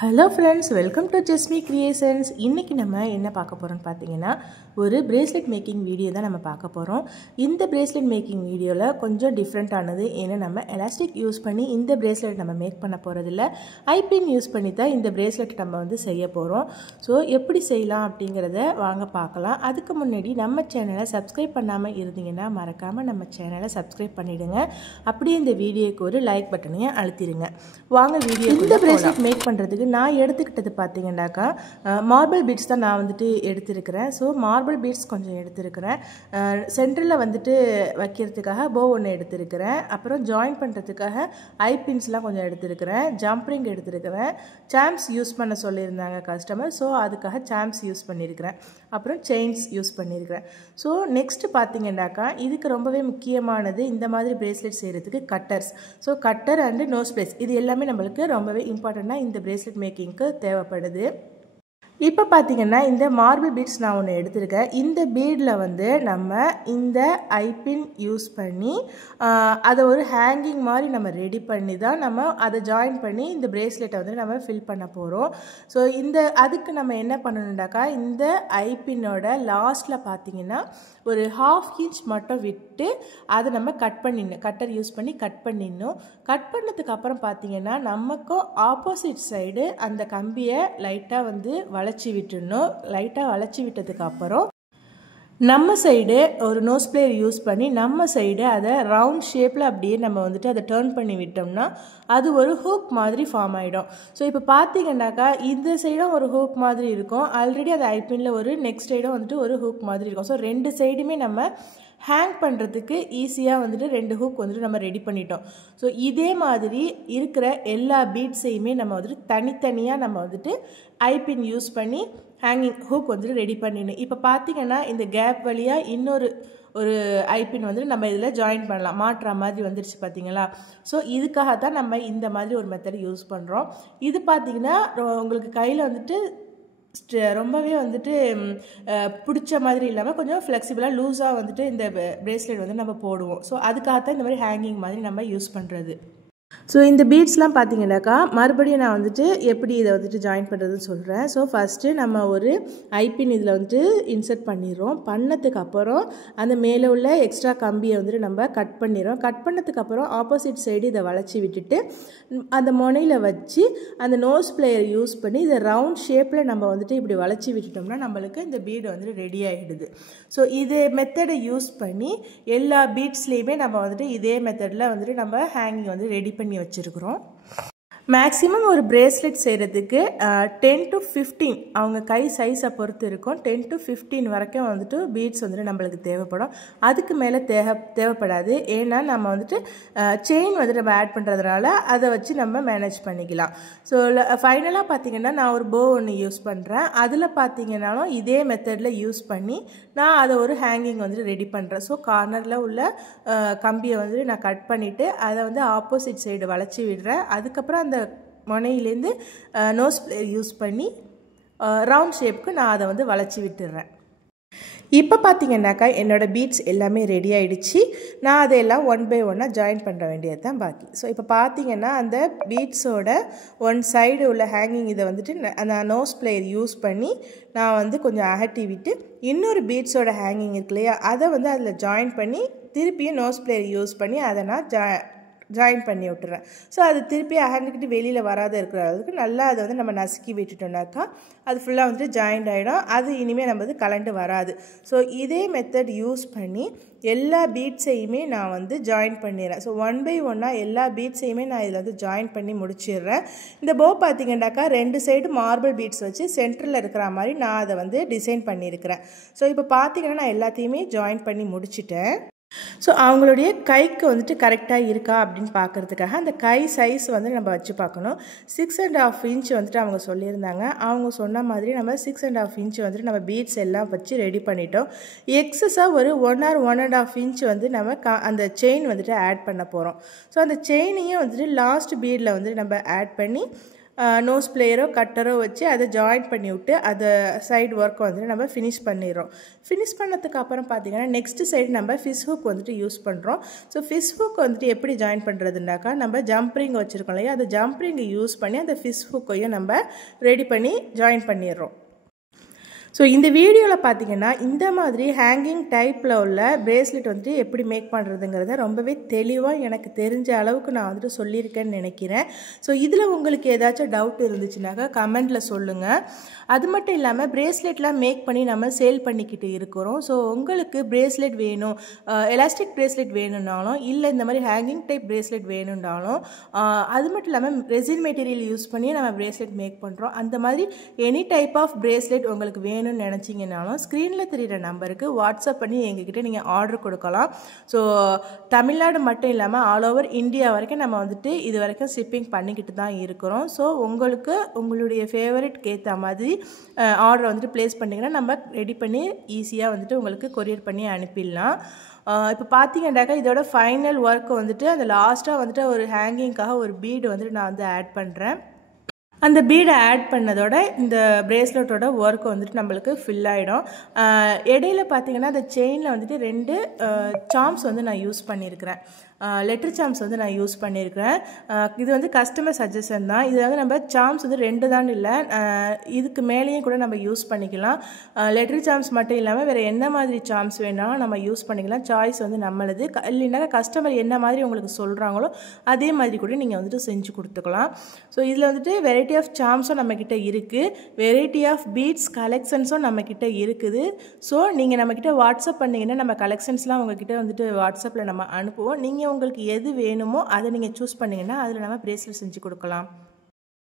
Hello friends, welcome to Jasmine Creations. இன்னைக்கு நம்ம என்ன பார்க்க போறோம்னு பாத்தீங்கன்னா ஒரு பிரேஸ்லெட் மேக்கிங் வீடியோ தான் நம்ம பார்க்க போறோம். இந்த பிரேஸ்லெட் மேக்கிங் வீடியோல கொஞ்சம் டிஃபரண்ட் ஆனது. ஏன்னா நம்ம எலாஸ்டிக் யூஸ் பண்ணி இந்த பிரேஸ்லெட் நம்ம மேக் பண்ண போறது இல்ல. ஐபின் யூஸ் பண்ணி தான் இந்த பிரேஸ்லெட் நம்ம வந்து செய்ய போறோம். சோ எப்படி செய்யலாம் அப்படிங்கறத வாங்க பார்க்கலாம். அதுக்கு முன்னாடி நம்ம சேனலை Subscribe பண்ணாம இருந்தீங்கன்னா மறக்காம நம்ம சேனலை Subscribe பண்ணிடுங்க. அப்படியே இந்த வீடியோக்கு ஒரு லைக் பட்டனையும் அழுத்திடுங்க. வாங்க வீடியோ இந்த பிரேஸ்லெட் மேக் பண்றதுக்கு நான் எடுத்துக்கிட்டது பாத்தீங்கன்னாக்கா மார்பிள் பீட்ஸ் தான் நான் வந்துட்டு எடுத்துக்கிறேன். சோ மார்பிள் பீட்ஸ் கொஞ்சம் எடுத்துக்கிறேன். சென்டர்ல வந்துட்டு வைக்கிறதுக்காக போ ஒன்னு எடுத்துக்கிறேன். அப்புறம் ஜாயின் பண்றதுக்காக ஐ பின்ஸ்லாம் கொஞ்சம் எடுத்துக்கிறேன். ஜம்ப் ரிங் எடுத்துக்கிறேன். சாம்ஸ் யூஸ் பண்ண சொல்லியிருந்தாங்க கஸ்டமர். சோ அதுக்காக சாம்ஸ் யூஸ் பண்ணியிருக்கிறேன். அப்புறம் செயின்ஸ் யூஸ் பண்ணியிருக்கிறேன். ஸோ நெக்ஸ்ட் பார்த்தீங்கன்னாக்கா இதுக்கு ரொம்பவே முக்கியமானது இந்த மாதிரி பிரேஸ்லெட் செய்கிறதுக்கு cutters. So cutter and nose pliers இது எல்லாமே நம்மளுக்கு ரொம்பவே இம்பார்ட்டண்ட்டாக இந்த பிரேஸ்லெட் மேக்கிங்க்கு தேவைப்படுது. இப்போ பார்த்தீங்கன்னா இந்த மார்பிள் பீட்ஸ் நான் ஒன்று எடுத்திருக்கேன். இந்த பீடில் வந்து நம்ம இந்த ஐபின் யூஸ் பண்ணி அதை ஒரு ஹேங்கிங் மாதிரி நம்ம ரெடி பண்ணி தான் நம்ம அதை ஜாயின் பண்ணி இந்த பிரேஸ்லெட்டை வந்து நம்ம ஃபில் பண்ண போகிறோம். ஸோ அதுக்கு நம்ம என்ன பண்ணணுண்டாக்கா இந்த ஐபின்னோட லாஸ்ட்டில் பார்த்தீங்கன்னா ஒரு 1/2 இன்ச் மட்டும் விட்டு அதை நம்ம கட்டர் யூஸ் பண்ணி கட் பண்ணிடணும். கட் பண்ணதுக்கு அப்புறம் பார்த்தீங்கன்னா நமக்கும் ஆப்போசிட் சைடு அந்த கம்பியை லைட்டாக வந்து வளைச்சி விட்டுடணும். லைட்டாக வளைச்சி விட்டதுக்கு அப்புறம் நம்ம சைடு ஒரு நோஸ் பிளேயர் யூஸ் பண்ணி நம்ம சைடு அதை ரவுண்ட் ஷேப்பில் அப்படியே நம்ம வந்துட்டு அதை டர்ன் பண்ணி விட்டோம்னா அது ஒரு ஹூக் மாதிரி ஃபார்ம் ஆகிடும். ஸோ இப்போ பார்த்தீங்கன்னாக்கா இந்த சைடும் ஒரு ஹூக் மாதிரி இருக்கும். ஆல்ரெடி அது ஐபின்ல ஒரு நெக்ஸ்ட் சைடும் வந்துட்டு ஒரு ஹூக் மாதிரி இருக்கும். ஸோ ரெண்டு சைடுமே நம்ம ஹேங் பண்ணுறதுக்கு ஈஸியாக வந்துட்டு 2 ஹூக் வந்துட்டு நம்ம ரெடி பண்ணிட்டோம். ஸோ இதே மாதிரி இருக்கிற எல்லா பீட்ஸையுமே நம்ம வந்துட்டு தனித்தனியாக நம்ம வந்துட்டு ஐபின் யூஸ் பண்ணி ஹேங்கிங் ஹூக் வந்துட்டு ரெடி பண்ணிடணும். இப்போ பார்த்தீங்கன்னா இந்த கேப் வழியாக இன்னொரு ஐபின் வந்துட்டு நம்ம இதில் ஜாயின் பண்ணலாம். மாட்டுற மாதிரி வந்துருச்சு பார்த்தீங்களா? ஸோ இதுக்காக தான் நம்ம இந்த மாதிரி ஒரு மெத்தட் யூஸ் பண்ணுறோம். இது பார்த்தீங்கன்னா உங்களுக்கு கையில் வந்துட்டு ரொம்பவே வந்துட்டு பிடிச்ச மாதிரி இல்லாமல் கொஞ்சம் ஃப்ளெக்சிபிளாக லூஸாக வந்துட்டு இந்த பிரேஸ்லெட் வந்து நம்ம போடுவோம். ஸோ அதுக்காகத்தான் இந்த மாதிரி ஹேங்கிங் மாதிரி நம்ம யூஸ் பண்ணுறது. ஸோ இந்த பீட்ஸ்லாம் பார்த்தீங்கன்னாக்கா மறுபடியும் நான் வந்துட்டு எப்படி இதை வந்துட்டு ஜாயின் பண்ணுறதுன்னு சொல்கிறேன். ஸோ ஃபஸ்ட்டு நம்ம ஒரு ஐபின் இதில் வந்துட்டு இன்சர்ட் பண்ணிடுறோம். பண்ணதுக்கு அப்புறம் அந்த மேலே உள்ள எக்ஸ்ட்ரா கம்பியை வந்துட்டு நம்ம கட் பண்ணிடுறோம். கட் பண்ணதுக்கு அப்புறம் ஆப்போசிட் சைடு இதை வளைச்சி விட்டுட்டு அந்த முனையில் வச்சு அந்த நோஸ் பிளேயர் யூஸ் பண்ணி இதை ரவுண்ட் ஷேப்பில் நம்ம வந்துட்டு இப்படி வளைச்சி விட்டுட்டோம்னா நம்மளுக்கு இந்த பீடு வந்துட்டு ரெடி ஆகிடுது. ஸோ இது மெத்தடை யூஸ் பண்ணி எல்லா பீட்ஸ்லேயுமே நம்ம வந்துட்டு இதே மெத்தடில் வந்துட்டு நம்ம ஹேங்கிங் வந்து ரெடி பண்ணி வச்சிருக்கிறோம். மேக்ஸிமம் ஒரு பிரேஸ்லெட் செய்கிறதுக்கு 10 to 15 அவங்க கை சைஸை பொறுத்து இருக்கும். 10 to 15 வரைக்கும் வந்துட்டு பீட்ஸ் வந்துட்டு நம்மளுக்கு தேவைப்படும். அதுக்கு மேலே தேவைப்படாது. ஏன்னா நம்ம வந்துட்டு செயின் வந்துட்டு நம்ம ஆட் பண்ணுறதுனால அதை வச்சு நம்ம மேனேஜ் பண்ணிக்கலாம். ஸோ ஃபைனலாக பார்த்தீங்கன்னா நான் ஒரு போ ஒன்று யூஸ் பண்ணுறேன். அதில் பார்த்தீங்கன்னாலும் இதே மெத்தடில் யூஸ் பண்ணி நான் அதை ஒரு ஹேங்கிங் வந்துட்டு ரெடி பண்ணுறேன். ஸோ கார்னரில் உள்ள கம்பியை வந்துட்டு நான் கட் பண்ணிவிட்டு அதை வந்து ஆப்போசிட் சைடு வளைச்சி விடுறேன். அதுக்கப்புறம் அந்த முனையிலேருந்து நோஸ் பிளேயர் யூஸ் பண்ணி ரவுண்ட் ஷேப்புக்கு நான் அதை வந்து வளைச்சி விட்டுடுறேன். இப்போ பார்த்தீங்கன்னாக்கா என்னோடய பீட்ஸ் எல்லாமே ரெடி ஆகிடுச்சு. நான் அதையெல்லாம் 1 by 1 ஜாயின் பண்ண வேண்டியது தான் பாக்கி. ஸோ இப்போ பார்த்தீங்கன்னா அந்த பீட்ஸோட ஒன் சைடு உள்ள ஹேங்கிங் இதை வந்துட்டு அந்த நோஸ் பிளேயர் யூஸ் பண்ணி நான் வந்து கொஞ்சம் அகட்டி விட்டு இன்னொரு பீட்ஸோட ஹேங்கிங் இருக்கு இல்லையா அதை வந்து அதில் ஜாயின் பண்ணி திருப்பியும் நோஸ் பிளேயர் யூஸ் பண்ணி அதை நான் ஜாயின் பண்ணி விட்டுறேன். ஸோ அது திருப்பி அகண்டுக்கிட்டு வெளியில் வராத இருக்கிற அளவுக்கு நல்லா அதை வந்து நம்ம நசுக்கி விட்டுட்டோம்னாக்கா அது ஃபுல்லாக வந்துட்டு ஜாயிண்ட் ஆகிடும். அது இனிமேல் நம்ம வந்து கலண்டு வராது. ஸோ இதே மெத்தட் யூஸ் பண்ணி எல்லா பீட்ஸையுமே நான் வந்து ஜாயின் பண்ணிடுறேன். ஸோ 1 by 1 எல்லா பீட்ஸையுமே நான் இதில் வந்து ஜாயின் பண்ணி முடிச்சிடுறேன். இந்த போ பார்த்தீங்கன்னாக்கா 2 சைடு மார்பிள் பீட்ஸ் வச்சு சென்டரில் இருக்கிற மாதிரி நான் அதை வந்து டிசைன் பண்ணியிருக்கிறேன். ஸோ இப்போ பார்த்தீங்கன்னா நான் எல்லாத்தையுமே ஜாயின் பண்ணி முடிச்சிட்டேன். ஸோ அவங்களுடைய கைக்கு வந்துட்டு கரெக்டாக இருக்கா அப்படின்னு பார்க்குறதுக்காக அந்த கை சைஸ் வந்து நம்ம வச்சு பார்க்கணும். 6.5 இன்ச் வந்துட்டு அவங்க சொல்லியிருந்தாங்க. அவங்க சொன்ன மாதிரி நம்ம 6.5 இன்ச் வந்துட்டு நம்ம பீட்ஸ் எல்லாம் வச்சு ரெடி பண்ணிட்டோம். எக்ஸஸாக ஒரு 1 or 1.5 இன்ச் வந்து நம்ம அந்த செயின் வந்துட்டு ஆட் பண்ண போகிறோம். ஸோ அந்த செயினையும் வந்துட்டு லாஸ்ட் பீடில் வந்துட்டு நம்ம ஆட் பண்ணி நோஸ் பிளேயரோ கட்டரோ வச்சு அதை ஜாயின் பண்ணி விட்டு அதை சைடு ஒர்க்கை வந்துட்டு நம்ம ஃபினிஷ் பண்ணிடுறோம். ஃபினிஷ் பண்ணதுக்கு அப்புறம் பார்த்திங்கன்னா நெக்ஸ்ட் சைடு நம்ம ஃபிஷ் ஹூக் வந்துட்டு யூஸ் பண்ணுறோம். ஸோ ஃபிஷ் ஹூக் வந்துட்டு எப்படி ஜாயின் பண்ணுறதுனாக்கா நம்ம ஜம்ப் ரிங் வச்சுருக்கோம் இல்லையா, அந்த ஜம்ப் ரிங்கை யூஸ் பண்ணி அந்த ஃபிஷ் ஹூக்கையும் நம்ம ரெடி பண்ணி ஜாயின் பண்ணிடுறோம். ஸோ இந்த வீடியோவில் பார்த்தீங்கன்னா இந்த மாதிரி ஹேங்கிங் டைப்பில் உள்ள பிரேஸ்லெட் வந்துட்டு எப்படி மேக் பண்ணுறதுங்கிறத ரொம்பவே தெளிவாக எனக்கு தெரிஞ்ச அளவுக்கு நான் வந்துட்டு சொல்லியிருக்கேன்னு நினைக்கிறேன். ஸோ இதில் உங்களுக்கு ஏதாச்சும் டவுட் இருந்துச்சுனாக்கா கமெண்டில் சொல்லுங்கள். அது மட்டும் இல்லாமல் பிரேஸ்லெட்லாம் மேக் பண்ணி நம்ம சேல் பண்ணிக்கிட்டு இருக்கிறோம். ஸோ உங்களுக்கு பிரேஸ்லெட் வேணும், எலாஸ்டிக் பிரேஸ்லெட் வேணும்னாலும் இல்லை இந்த மாதிரி ஹேங்கிங் டைப் பிரேஸ்லெட் வேணும்னாலும், அது மட்டும் இல்லாமல் ரெசின் மெட்டீரியல் யூஸ் பண்ணி நம்ம பிரேஸ்லெட் மேக் பண்ணுறோம். அந்த மாதிரி எனி டைப் ஆஃப் பிரேஸ்லெட் உங்களுக்கு வேணும்னு நினச்சிங்கனாலும் ஸ்க்ரீனில் தெரிகிற நம்பருக்கு வாட்ஸ்அப் பண்ணி எங்ககிட்ட நீங்கள் ஆர்டர் கொடுக்கலாம். ஸோ தமிழ்நாடு மட்டும் இல்லாமல் ஆல் ஓவர் இந்தியா வரைக்கும் நம்ம வந்துட்டு இது வரைக்கும் ஷிப்பிங் பண்ணிக்கிட்டு தான் இருக்கிறோம். ஸோ உங்களுக்கு உங்களுடைய ஃபேவரட்க்கு ஏற்ற மாதிரி ஆர்டர் வந்துட்டு ப்ளேஸ் பண்ணிங்கன்னா நம்ம ரெடி பண்ணி ஈஸியாக வந்துட்டு உங்களுக்கு கொரியர் பண்ணி அனுப்பிடலாம். இப்போ பார்த்தீங்கன்னாக்கா இதோட ஃபைனல் ஒர்க் வந்துட்டு அந்த லாஸ்ட்டாக வந்துட்டு ஒரு ஹேங்கிங்காக ஒரு பீடு வந்துட்டு நான் வந்து ஆட் பண்ணுறேன். அந்த பீடை ஆட் பண்ணதோட இந்த பிரேஸ்லெட்டோட ஒர்க் வந்துட்டு நம்மளுக்கு ஃபில் ஆகிடும். இடையில பார்த்தீங்கன்னா அந்த செயினில் வந்துட்டு 2 சாம்ஸ் வந்து நான் யூஸ் பண்ணியிருக்கிறேன். லெட்டர் சாம்ஸ் வந்து நான் யூஸ் பண்ணியிருக்கிறேன். இது வந்து கஸ்டமர் சஜஷன் தான். இது வந்து நம்ம சாம்ஸ் வந்து 2 தான் இல்லை, இதுக்கு மேலேயும் கூட நம்ம யூஸ் பண்ணிக்கலாம். லெட்டர் சாம்ஸ் மட்டும் இல்லாமல் வேறு என்ன மாதிரி சாம்ஸ் வேணாலும் நம்ம யூஸ் பண்ணிக்கலாம். சாய்ஸ் வந்து நம்மளது. இல்லைன்னா கஸ்டமர் என்ன மாதிரி உங்களுக்கு சொல்கிறாங்களோ அதே மாதிரி கூட நீங்கள் வந்துட்டு செஞ்சு கொடுத்துக்கலாம். ஸோ இதில் வந்துட்டு வெரைட்டி ஆஃப் சாம்ஸும் நம்மக்கிட்ட இருக்குது, வெரைட்டி ஆஃப் பீட்ஸ் கலெக்ஷன்ஸும் நம்மக்கிட்ட இருக்குது. ஸோ நீங்கள் நம்மக்கிட்ட வாட்ஸ்அப் பண்ணிங்கன்னா நம்ம கலெக்ஷன்ஸ்லாம் உங்ககிட்ட வந்துட்டு வாட்ஸ்அப்பில் நம்ம அனுப்புவோம். நீங்கள் உங்களுக்கு எது வேணுமோ அதை நீங்கள் சூஸ் பண்ணிங்கன்னா அதில் நம்ம பிரேஸ்லெட் செஞ்சு கொடுக்கலாம்.